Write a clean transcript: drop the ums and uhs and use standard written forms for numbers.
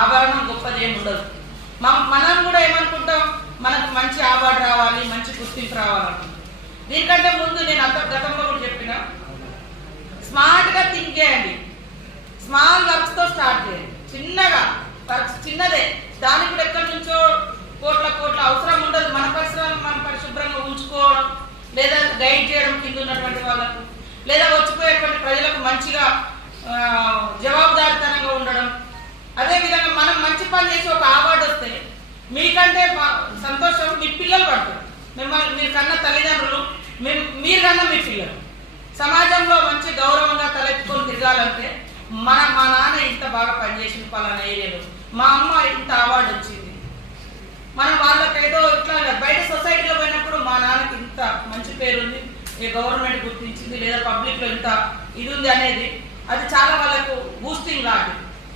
ఆభరణం గొప్పది ఏమి ఉండదు. మనం కూడా ఏమనుకుంటాం, మనకు మంచి అవార్డు రావాలి, మంచి గుర్తింపు రావాలనుకుంటాం. దీనికంటే ముందు నేను గతంలో కూడా చెప్పిన, స్మార్ట్గా థింక్ చేయండి, స్మాల్ వర్క్స్తో స్టార్ట్ చేయండి. చిన్నగా వర్క్స్ చిన్నదే, దానికి కూడా ఎక్కడి నుంచో కోట్ల అవసరం ఉండదు. మన పరిసరాలను మనం పరిశుభ్రంగా ఉంచుకోవడం, లేదా గైడ్ చేయడం కింద ఉన్నటువంటి వాళ్ళకు, లేదా వచ్చిపోయేటువంటి ప్రజలకు మంచిగా జవాబుదారితనంగా ఉండడం. అదేవిధంగా మనం మంచి పని చేసి ఒక అవార్డు వస్తే మీకంటే సంతోషం మీ పిల్లలు పడతారు. మిమ్మల్ని మీరు కన్నా తల్లిదండ్రులు, మీరు కన్నా మీ పిల్లలు. సమాజంలో మంచి గౌరవంగా తలెత్తుకొని తిరగాలంటే మా నాన్న ఇంత బాగా పనిచేసింది పలానా ఏరియాలో, మా అమ్మ ఇంత అవార్డు వచ్చింది, మనం వాళ్ళకేదో ఇట్లా బయట సొసైటీలో పోయినప్పుడు మా నాన్నకి ఇంత మంచి పేరు ఉంది, గవర్నమెంట్ గుర్తించింది, లేదా పబ్లిక్లో ఇంత ఇది ఉంది అనేది, అది చాలా వాళ్ళకు బూస్టింగ్ లాంటిది.